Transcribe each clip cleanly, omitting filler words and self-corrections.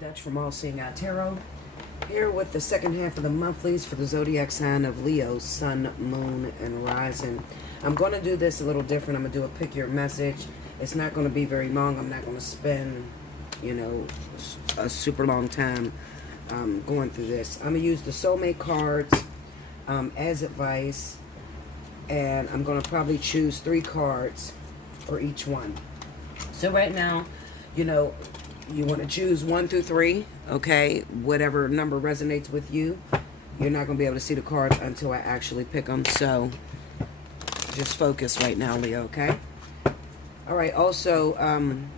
Dutch from Allseeingeyetarot, here with the second half of the monthlies for the zodiac sign of Leo, Sun, Moon, and Rising. I'm going to do this a little different. I'm going to do a pick your message. It's not going to be very long. I'm not going to spend, a super long time going through this. I'm going to use the soulmate cards as advice, and I'm going to probably choose 3 cards for each one. So right now, you want to choose 1 through 3, okay? Whatever number resonates with you. You're not going to be able to see the cards until I actually pick them. So just focus right now, Leo, okay? All right, also,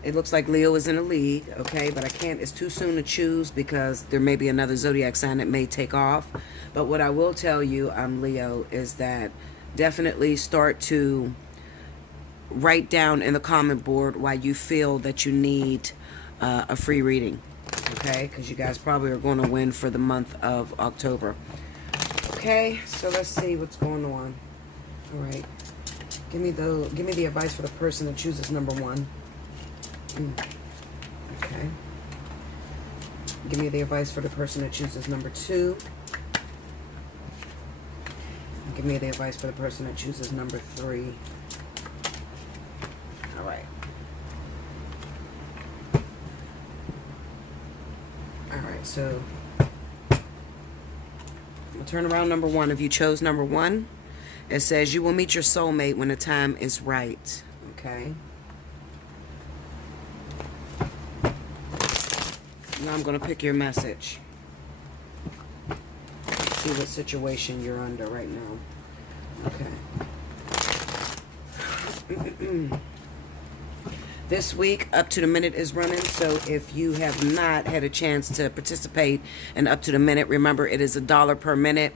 it looks like Leo is in a lead, okay? But I can't, it's too soon to choose because there may be another zodiac sign that may take off. But what I will tell you, Leo, is that definitely start to write down in the comment board why you feel that you need a free reading, okay? Because you guys probably are going to win for the month of October. Okay, so let's see what's going on. All right, give me the advice for the person that chooses number 1. Okay. Give me the advice for the person that chooses number 2. Give me the advice for the person that chooses number 3. All right. Alright, so I'm going to turn around number 1. If you chose number 1, it says you will meet your soulmate when the time is right. Okay. Now I'm going to pick your message. See what situation you're under right now. Okay. This week, Up to the Minute is running, so if you have not had a chance to participate in Up to the Minute, remember it is $1 per minute.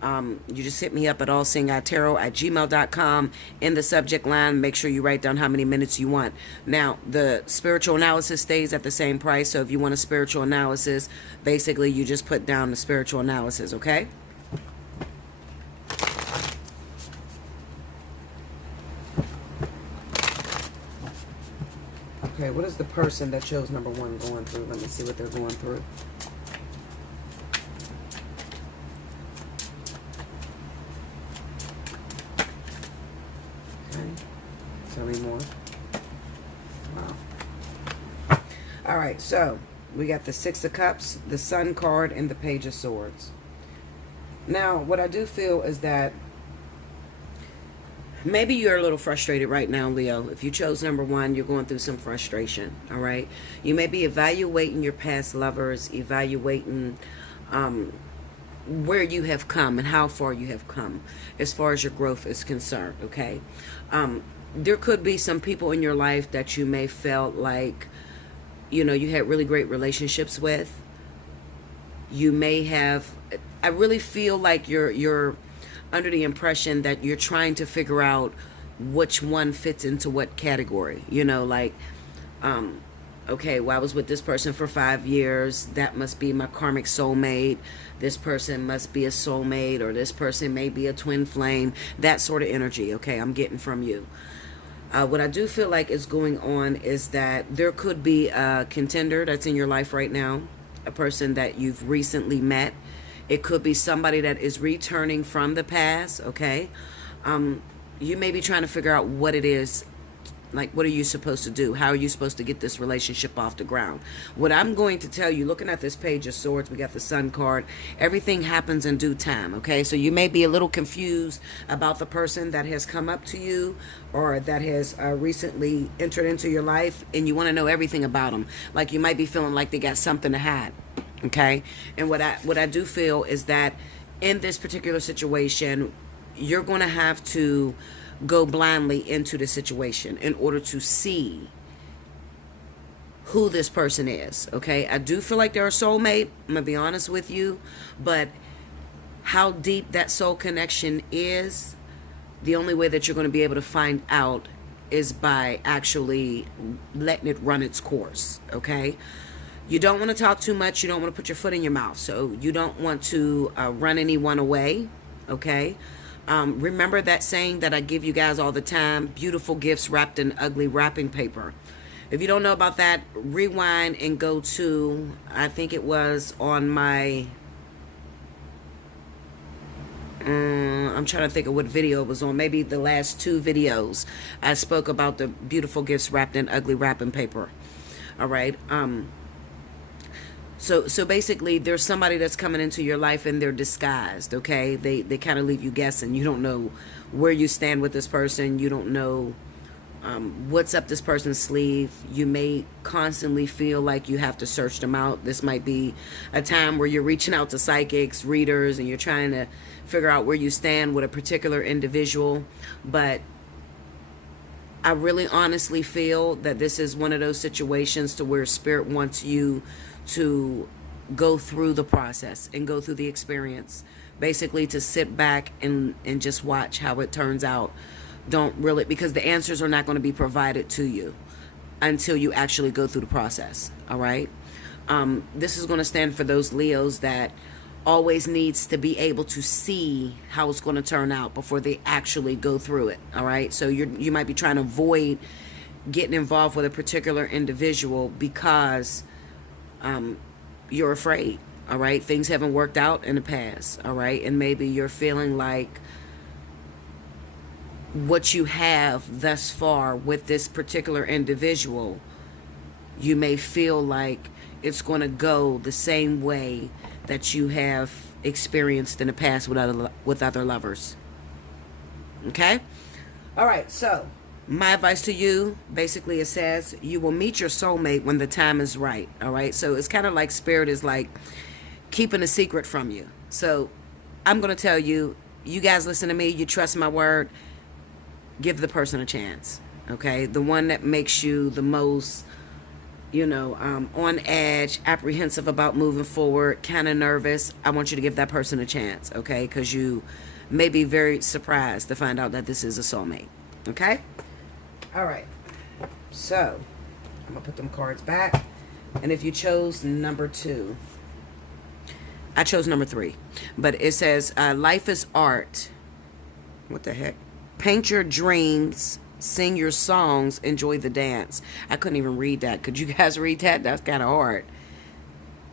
You just hit me up at allseeingeyetarot@gmail.com. In the subject line, make sure you write down how many minutes you want. Now, the spiritual analysis stays at the same price, so if you want a spiritual analysis, basically you just put down the spiritual analysis, okay? Okay, what is the person that chose number 1 going through? Let me see what they're going through. Okay, tell me more. Wow. All right, so we got the 6 of Cups, the Sun card, and the Page of Swords. Now, what I do feel is that maybe you're a little frustrated right now, Leo. If you chose number 1, you're going through some frustration, all right? You may be evaluating your past lovers, evaluating where you have come and how far you have come as far as your growth is concerned, okay? There could be some people in your life that you may felt like, you had really great relationships with. You may have, I really feel like you're under the impression that you're trying to figure out which one fits into what category. Okay, well, I was with this person for 5 years. That must be my karmic soulmate. This person must be a soulmate, or this person may be a twin flame. That sort of energy, okay, I'm getting from you. What I do feel like is going on is that there could be a contender that's in your life right now, a person that you've recently met. It could be somebody that is returning from the past, okay? You may be trying to figure out what it is, like what are you supposed to do? How are you supposed to get this relationship off the ground? What I'm going to tell you, looking at this Page of Swords, we got the Sun card, everything happens in due time, okay? So you may be a little confused about the person that has come up to you or that has recently entered into your life, and you want to know everything about them. Like you might be feeling like they got something to hide. Okay, and what I do feel is that in this particular situation, you're going to have to go blindly into the situation in order to see who this person is. Okay, I do feel like they're a soulmate. I'm gonna be honest with you, but how deep that soul connection is, the only way that you're going to be able to find out is by actually letting it run its course. Okay. You don't want to talk too much. You don't want to put your foot in your mouth. So you don't want to run anyone away, okay? Remember that saying that I give you guys all the time, beautiful gifts wrapped in ugly wrapping paper. If you don't know about that, rewind and go to, I think it was on my, I'm trying to think of what video it was on. Maybe the last 2 videos I spoke about the beautiful gifts wrapped in ugly wrapping paper. All right. So basically, there's somebody that's coming into your life and they're disguised. Okay, they kind of leave you guessing. You don't know where you stand with this person. You don't know what's up this person's sleeve. You may constantly feel like you have to search them out. This might be a time where you're reaching out to psychics, readers, and you're trying to figure out where you stand with a particular individual. But I really honestly feel that this is one of those situations to where Spirit wants you to go through the process and go through the experience. Basically to sit back and just watch how it turns out. Don't really, because the answers are not going to be provided to you until you actually go through the process. All right. This is going to stand for those Leos that always needs to be able to see how it's going to turn out before they actually go through it. All right. So you might be trying to avoid getting involved with a particular individual because you're afraid. All right. Things haven't worked out in the past. All right. And maybe you're feeling like what you have thus far with this particular individual, you may feel like it's going to go the same way that you have experienced in the past with other lovers. Okay? All right, so my advice to you, basically it says you will meet your soulmate when the time is right. All right? So it's kind of like Spirit is like keeping a secret from you. So I'm going to tell you, you guys listen to me, you trust my word, give the person a chance. Okay? The one that makes you the most, on edge, apprehensive about moving forward, kind of nervous, I want you to give that person a chance, okay? Because you may be very surprised to find out that this is a soulmate, okay? All right. So, I'm going to put them cards back. And if you chose number 2, I chose number 3. But it says, life is art. What the heck? Paint your dreams, sing your songs, enjoy the dance. I couldn't even read that. Could you guys read that? That's kind of hard.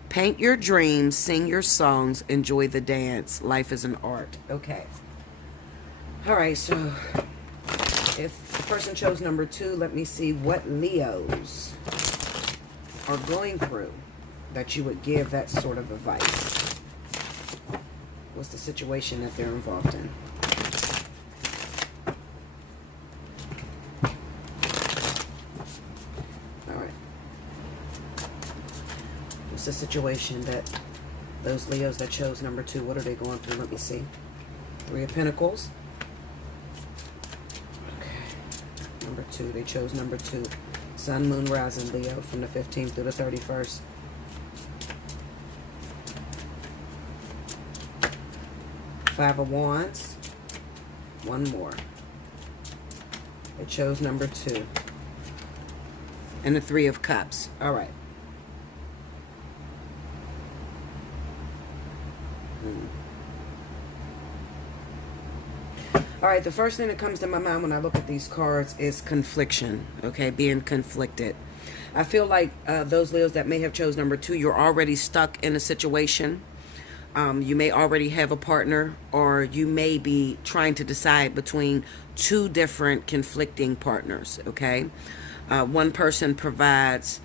Paint your dreams, sing your songs, enjoy the dance. Life is an art. Okay. All right, so if the person chose number 2, let me see what Leos are going through that you would give that sort of advice. What's the situation that they're involved in? The situation that those Leos that chose number 2, what are they going through? Let me see. 3 of Pentacles. Okay. Number 2. They chose number 2. Sun, Moon, Rising, Leo from the 15th through the 31st. Five of Wands. One more. They chose number 2. And the 3 of Cups. All right. All right, the first thing that comes to my mind when I look at these cards is confliction, okay, being conflicted. I feel like those Leos that may have chose number 2, you're already stuck in a situation. You may already have a partner, or you may be trying to decide between 2 different conflicting partners, okay? One person provides,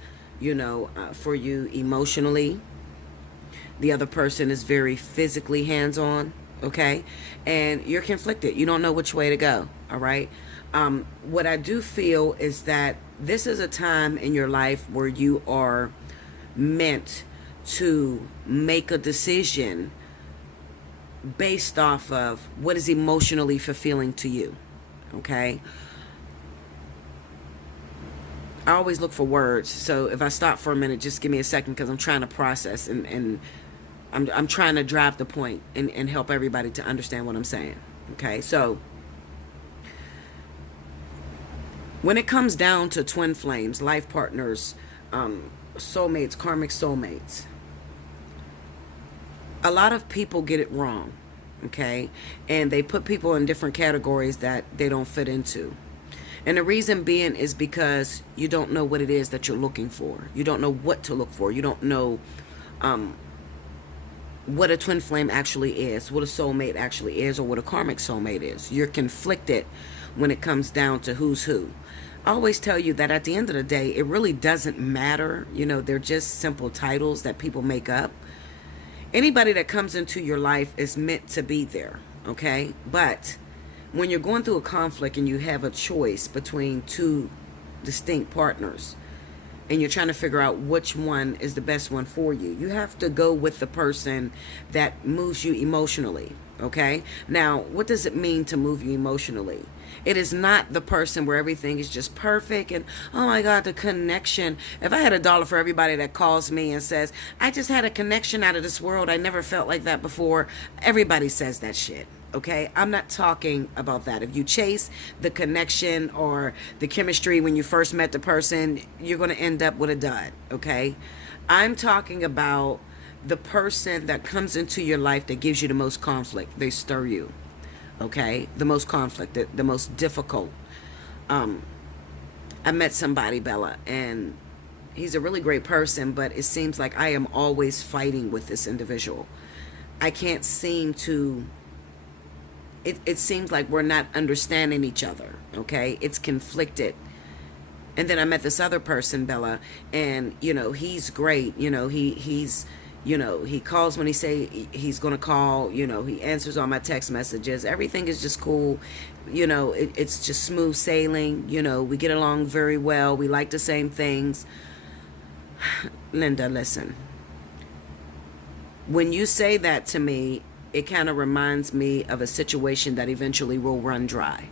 for you emotionally. The other person is very physically hands-on. Okay, and you're conflicted. You don't know which way to go. All right. What I do feel is that this is a time in your life where you are meant to make a decision based off of what is emotionally fulfilling to you. Okay. I always look for words. So if I stop for a minute, just give me a second because I'm trying to process and I'm trying to drive the point and help everybody to understand what I'm saying. Okay, so when it comes down to twin flames, life partners, soulmates, karmic soulmates, a lot of people get it wrong. Okay, and they put people in different categories that they don't fit into. And the reason being is because you don't know what it is that you're looking for. You don't know what to look for. You don't know what a twin flame actually is, what a soulmate actually is, or what a karmic soulmate is. You're conflicted when it comes down to who's who. I always tell you that at the end of the day, it really doesn't matter. They're just simple titles that people make up. Anybody that comes into your life is meant to be there, okay? But when you're going through a conflict and you have a choice between two distinct partners, and you're trying to figure out which one is the best one for you, you have to go with the person that moves you emotionally, okay? Now, what does it mean to move you emotionally? It is not the person where everything is just perfect and, oh my God, the connection. If I had $1 for everybody that calls me and says, I just had a connection out of this world, I never felt like that before, everybody says that shit. Okay, I'm not talking about that. If you chase the connection or the chemistry when you first met the person, you're going to end up with a dud. Okay, I'm talking about the person that comes into your life that gives you the most conflict. They stir you. Okay, the most conflict, the most difficult. I met somebody, Bella, and he's a really great person, but it seems like I am always fighting with this individual. I can't seem to... It seems like we're not understanding each other, okay? It's conflicted. And then I met this other person, Bella, and, he's great. He calls when he say he's going to call. He answers all my text messages. Everything is just cool. It's just smooth sailing. We get along very well. We like the same things. Linda, listen. When you say that to me, it kind of reminds me of a situation that eventually will run dry,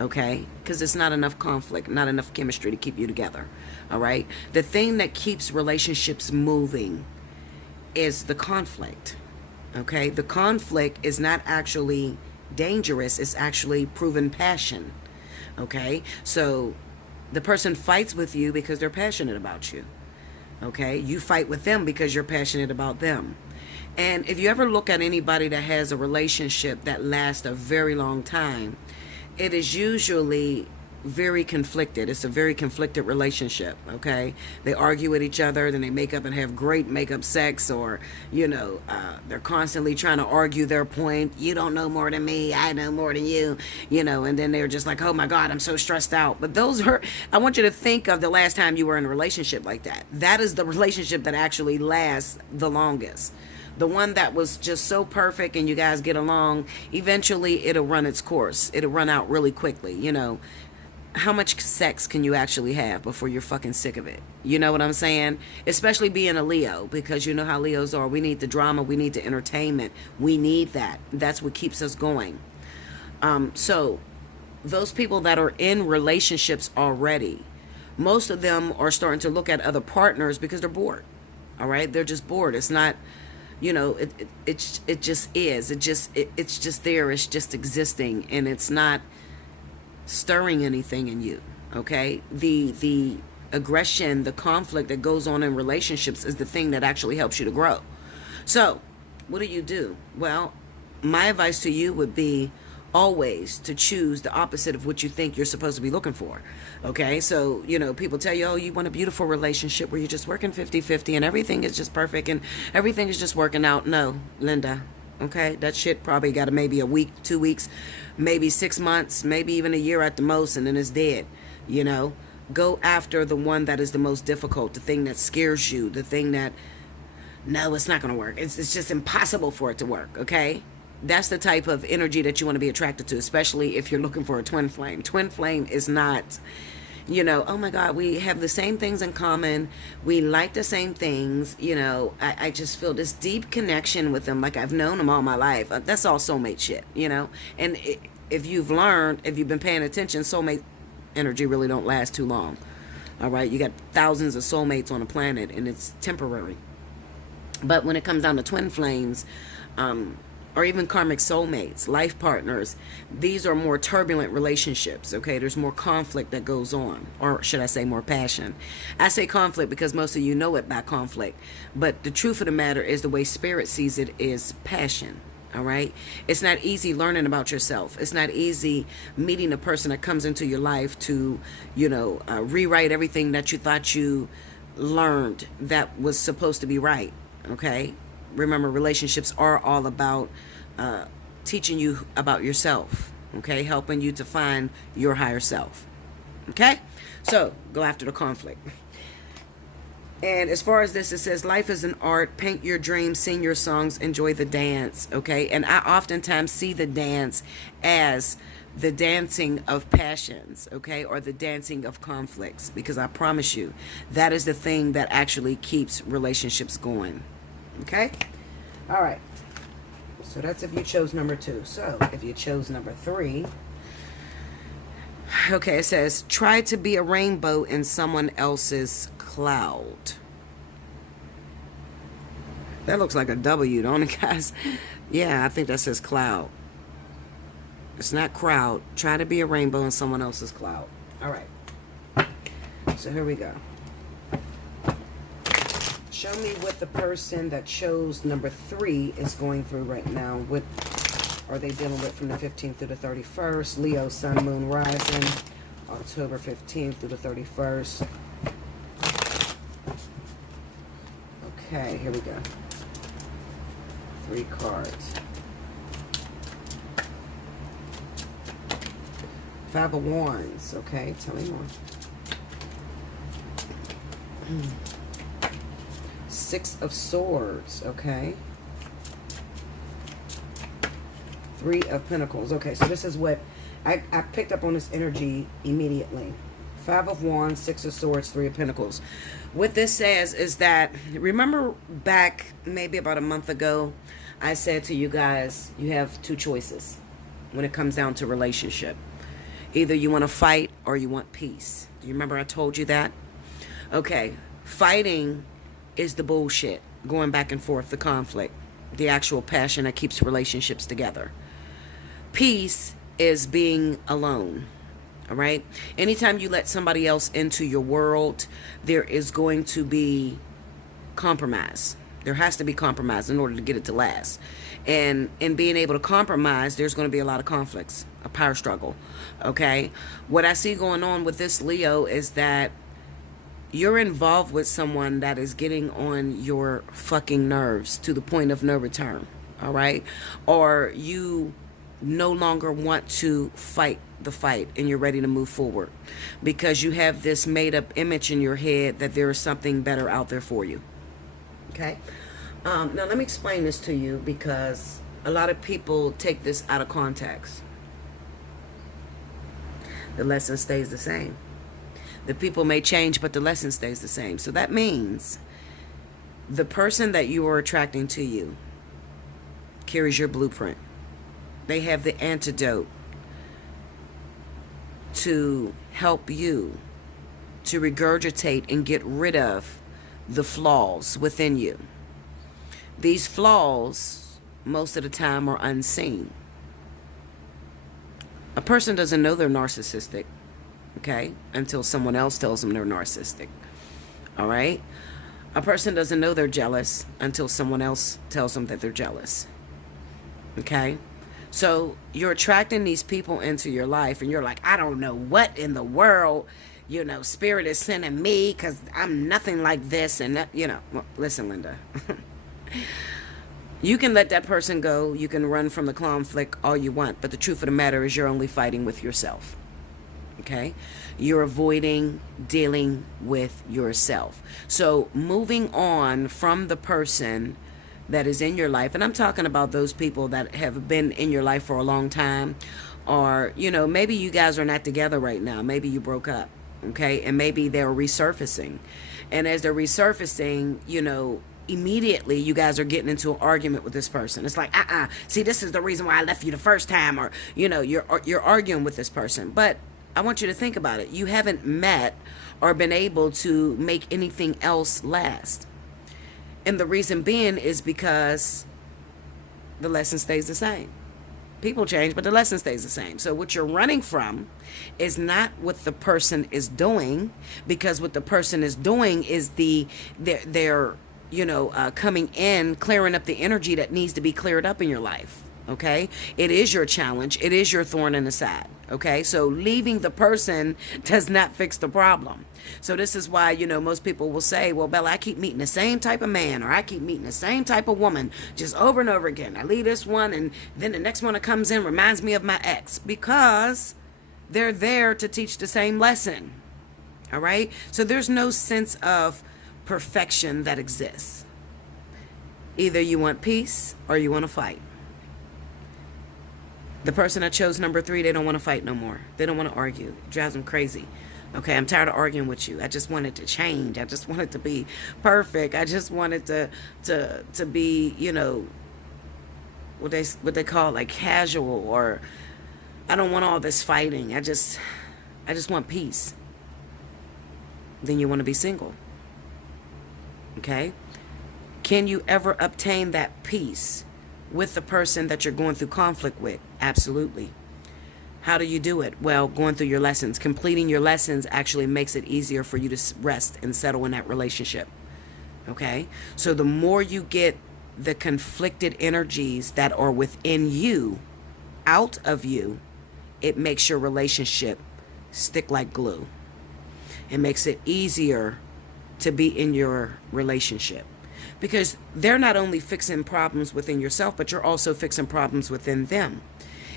okay? Because it's not enough conflict, not enough chemistry to keep you together, all right? The thing that keeps relationships moving is the conflict, okay? The conflict is not actually dangerous. It's actually proven passion, okay? So the person fights with you because they're passionate about you, okay? You fight with them because you're passionate about them. And if you ever look at anybody that has a relationship that lasts a very long time, it is usually very conflicted. It's a very conflicted relationship, okay? They argue with each other, then they make up and have great make-up sex, or, they're constantly trying to argue their point. You don't know more than me, I know more than you, and then they're just like, oh my God, I'm so stressed out. But I want you to think of the last time you were in a relationship like that. That is the relationship that actually lasts the longest. The one that was just so perfect and you guys get along, eventually it'll run its course. It'll run out really quickly, How much sex can you actually have before you're fucking sick of it? You know what I'm saying? Especially being a Leo, because you know how Leos are. We need the drama. We need the entertainment. We need that. That's what keeps us going. So those people that are in relationships already, most of them are starting to look at other partners because they're bored. All right? They're just bored. It's not... it just is. It's just there. It's just existing, and it's not stirring anything in you. Okay, the aggression, the conflict that goes on in relationships is the thing that actually helps you to grow. So, what do? Well, my advice to you would be always to choose the opposite of what you think you're supposed to be looking for. Okay, so people tell you, oh, you want a beautiful relationship where you're just working 50-50 and everything is just perfect and everything is just working out. No, Linda, okay, that shit probably got maybe a week, 2 weeks, maybe 6 months, maybe even a year at the most, and then it's dead. Go after the one that is the most difficult, the thing that scares you, the thing that, no, it's not going to work. It's just impossible for it to work. Okay, that's the type of energy that you want to be attracted to, especially if you're looking for a twin flame. Twin flame is not, oh my God, we have the same things in common. We like the same things. I just feel this deep connection with them. Like I've known them all my life. That's all soulmate shit, And if you've been paying attention, soulmate energy really don't last too long. All right. You got thousands of soulmates on a planet and it's temporary. But when it comes down to twin flames, or even karmic soulmates, life partners, these are more turbulent relationships, okay? There's more conflict that goes on, or should I say more passion. I say conflict because most of you know it by conflict, but the truth of the matter is the way spirit sees it is passion, All right. It's not easy learning about yourself. It's not easy meeting a person that comes into your life to, rewrite everything that you thought you learned that was supposed to be right. Okay. Remember, relationships are all about teaching you about yourself. Okay. Helping you to find your higher self. Okay. So go after the conflict. And as far as this, it says, life is an art. Paint your dreams, sing your songs, enjoy the dance. Okay. And I oftentimes see the dance as the dancing of passions. Okay. Or the dancing of conflicts. Because I promise you, that is the thing that actually keeps relationships going. Okay. All right. So that's if you chose number 2. So if you chose number 3. Okay. It says, try to be a rainbow in someone else's cloud. That looks like a W, don't it, guys? Yeah, I think that says cloud. It's not crowd. Try to be a rainbow in someone else's cloud. All right. So here we go. Show me what the person that chose number 3 is going through right now. What are they dealing with from the 15th through the 31st? Leo, Sun, Moon, Rising. October 15th through the 31st. Okay, here we go. 3 cards. 5 of Wands. Okay, tell me more. 6 of Swords. Okay. 3 of Pentacles. Okay, so this is what I picked up on this energy immediately. 5 of Wands, 6 of Swords, 3 of Pentacles. What this says is that, remember back maybe about a month ago, I said to you guys, you have 2 choices when it comes down to relationship. Either you want to fight or you want peace. Do you remember I told you that? Okay, fighting is the bullshit, going back and forth, the conflict, the actual passion that keeps relationships together. Peace is being alone. All right. Anytime you let somebody else into your world, there is going to be compromise. There has to be compromise in order to get it to last. And in being able to compromise, there's going to be a lot of conflicts, a power struggle. Okay. What I see going on with this Leo is that you're involved with someone that is getting on your fucking nerves to the point of no return. All right. Or you no longer want to fight the fight and you're ready to move forward because you have this made up image in your head that there is something better out there for you. Okay. Now let me explain this to you because a lot of people take this out of context. The lesson stays the same. The people may change, but the lesson stays the same. So that means the person that you are attracting to you carries your blueprint. They have the antidote to help you to regurgitate and get rid of the flaws within you. These flaws, most of the time, are unseen. A person doesn't know they're narcissistic, okay, until someone else tells them they're narcissistic. All right? A person doesn't know they're jealous until someone else tells them that they're jealous. Okay? So you're attracting these people into your life and you're like, I don't know what in the world, Spirit is sending me because I'm nothing like this. And that, well, listen, Linda, you can let that person go. You can run from the conflict all you want. But the truth of the matter is you're only fighting with yourself. Okay? You're avoiding dealing with yourself. So moving on from the person that is in your life, and I'm talking about those people that have been in your life for a long time, or maybe you guys are not together right now, maybe you broke up, okay, and maybe they're resurfacing, and as they're resurfacing, immediately you guys are getting into an argument with this person. It's like, see, this is the reason why I left you the first time, or you're arguing with this person. But I want you to think about it. You haven't met or been able to make anything else last. And the reason being is because the lesson stays the same. People change, but the lesson stays the same. So what you're running from is not what the person is doing, because what the person is doing is they're coming in, clearing up the energy that needs to be cleared up in your life. Okay, it is your challenge, it is your thorn in the side. Okay, so leaving the person does not fix the problem. So this is why, most people will say, well, Bella, I keep meeting the same type of man, or I keep meeting the same type of woman just over and over again. I leave this one, and then the next one that comes in reminds me of my ex, because they're there to teach the same lesson. All right, so there's no sense of perfection that exists. Either you want peace or you want to fight. The person that chose number 3, they don't want to fight no more. They don't want to argue. It drives them crazy. Okay, I'm tired of arguing with you. I just want it to change. I just want it to be perfect. I just want it to be, what they call like casual, or I don't want all this fighting. I just want peace. Then you want to be single. Okay? Can you ever obtain that peace with the person that you're going through conflict with? Absolutely. How do you do it? Well, going through your lessons. Completing your lessons actually makes it easier for you to rest and settle in that relationship. Okay? So the more you get the conflicted energies that are within you out of you, it makes your relationship stick like glue. It makes it easier to be in your relationship, because they're not only fixing problems within yourself, but you're also fixing problems within them.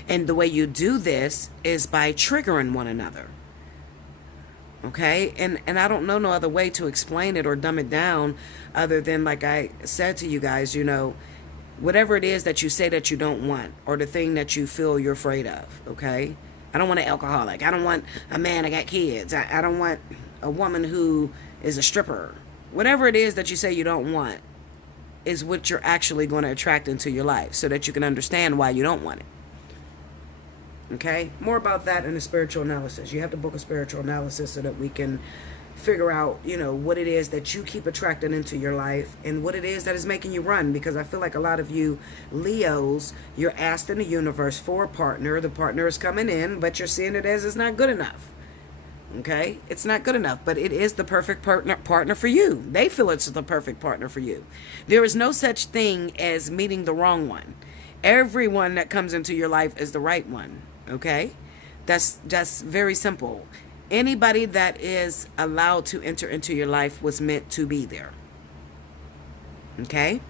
And the way you do this is by triggering one another. Okay? And I don't know no other way to explain it or dumb it down other than, like I said to you guys, whatever it is that you say that you don't want, or the thing that you feel you're afraid of. Okay? I don't want an alcoholic. I don't want a man that got kids. I don't want a woman who is a stripper. Whatever it is that you say you don't want is what you're actually going to attract into your life, so that you can understand why you don't want it. Okay? More about that in the spiritual analysis. You have to book a spiritual analysis so that we can figure out, what it is that you keep attracting into your life, and what it is that is making you run. Because I feel like a lot of you Leos, you're asked in the universe for a partner. The partner is coming in, but you're seeing it as it's not good enough. Okay? It's not good enough, but it is the perfect partner for you. They feel it's the perfect partner for you. There is no such thing as meeting the wrong one. Everyone that comes into your life is the right one. Okay? That's very simple. Anybody that is allowed to enter into your life was meant to be there. Okay?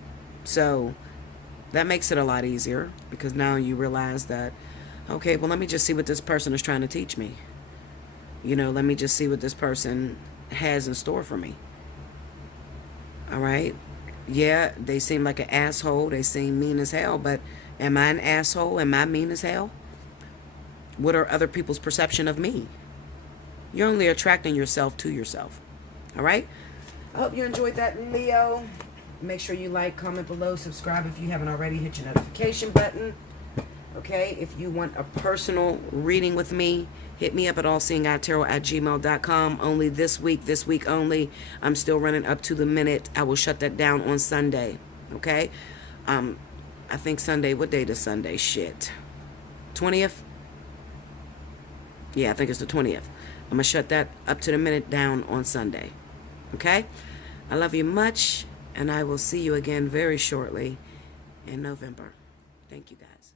So that makes it a lot easier, because now you realize that, okay, well, let me just see what this person is trying to teach me. Let me just see what this person has in store for me. All right? Yeah, they seem like an asshole. They seem mean as hell, but am I an asshole? Am I mean as hell? What are other people's perception of me? You're only attracting yourself to yourself. All right? I hope you enjoyed that, Leo. Make sure you like, comment below, subscribe if you haven't already. Hit your notification button. Okay? If you want a personal reading with me, hit me up at allseeingeyetarot@gmail.com. Only this week only. I'm still running up to the minute. I will shut that down on Sunday. Okay? I think Sunday, what date is Sunday? Shit. 20th? Yeah, I think it's the 20th. I'm going to shut that up to the minute down on Sunday. Okay? I love you much, and I will see you again very shortly in November. Thank you, guys.